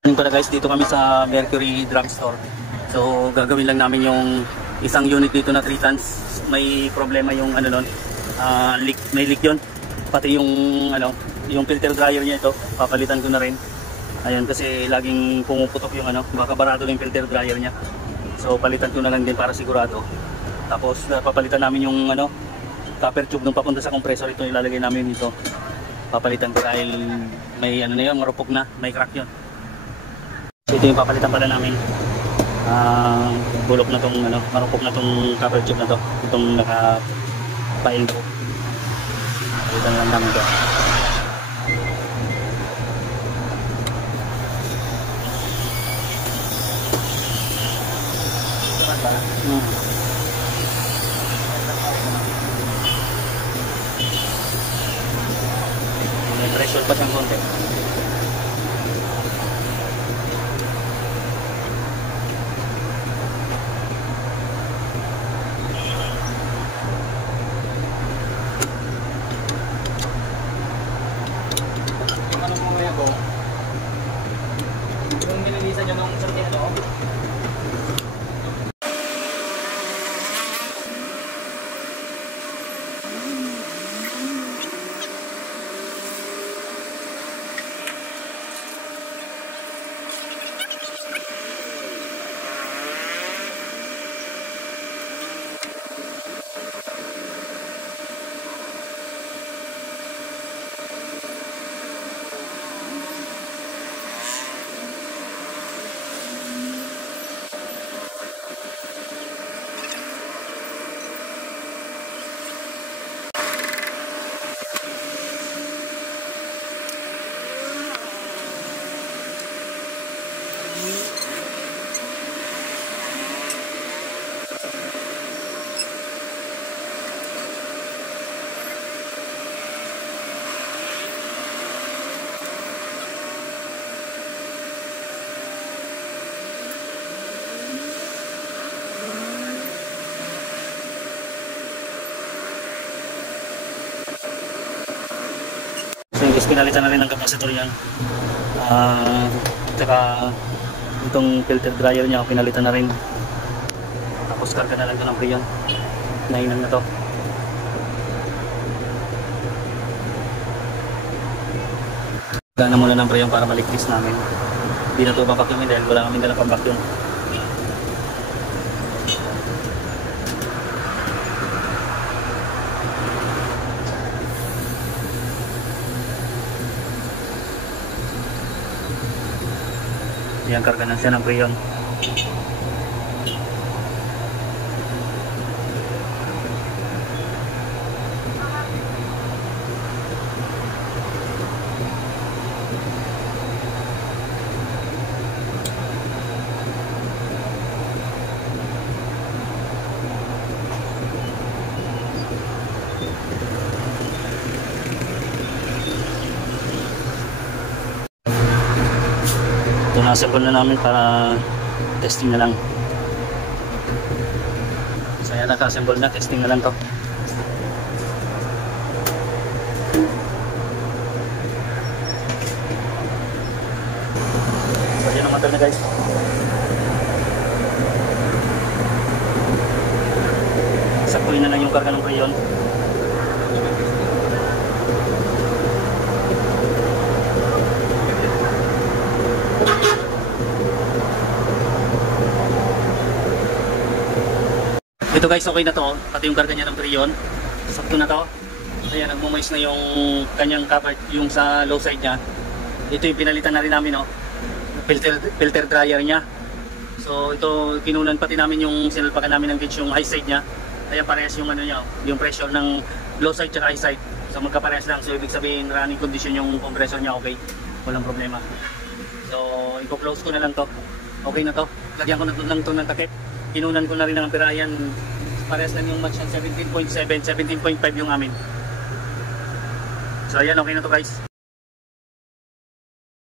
Ngayon pala guys, dito kami sa Mercury Drugstore. So gagawin lang namin yung isang unit dito na 3 tons. May problema yung ano nun, leak, may leak yun. Pati yung ano, yung filter dryer niya ito, papalitan ko na rin. Ayun, kasi laging pumuputok yung ano, baka barado na yung filter dryer niya. So palitan ko na lang din para sigurado. Tapos papalitan namin yung ano, copper tube nung papunta sa compressor. Ito ilalagay namin dito. Papalitan ko dahil may ano na yun, marupok na, may crack yun. So ito yung papalitan pala namin. Bulok na tong ano, marupok na tong copper tube na to. Itong naka-pain ko. Palitan lang namin to. May pressure pa siyang konti. Yung nililisan nyo nung sorting ano? So yung pinalitan na rin ng capacitor yan. Tsaka itong filter dryer niya pinalitan na rin. Tapos karga na lang ito ng preyon. Nainang na to. Karga na muna ng preyon para maligtis namin. Hindi na ito papakyumin dahil wala kami dalang pambakyum. Yan, karga na siya ng preyon. Ito na-assemble na namin para testing na lang. So yan, naka-assemble na, testing na lang to. So yan ang matal na guys. Saktuin na lang yung karga ng preyon. Ito guys, okay na to. Pati yung karga niya ng preyon. Sakto na to. Ayan, nagmumoist na yung kanyang cover, yung sa low side niya. Ito yung pinalitan na rin namin, no? Filter dryer niya. So ito, kinunan pati namin yung sinalpakan namin ng gauge yung high side niya. Ayan, parehas yung ano niya, yung pressure ng low side at high side. So magkaparehas lang. So ibig sabihin, running condition yung compressor niya, okay. Walang problema. So i-close ko na lang to. Okay na to. Lagyan ko na lang to ng takip. Kinunan ko na rin ng amperayan. Parehas lang yung match ng 17.7, 17.5 yung amin. So ayan, okay na to guys.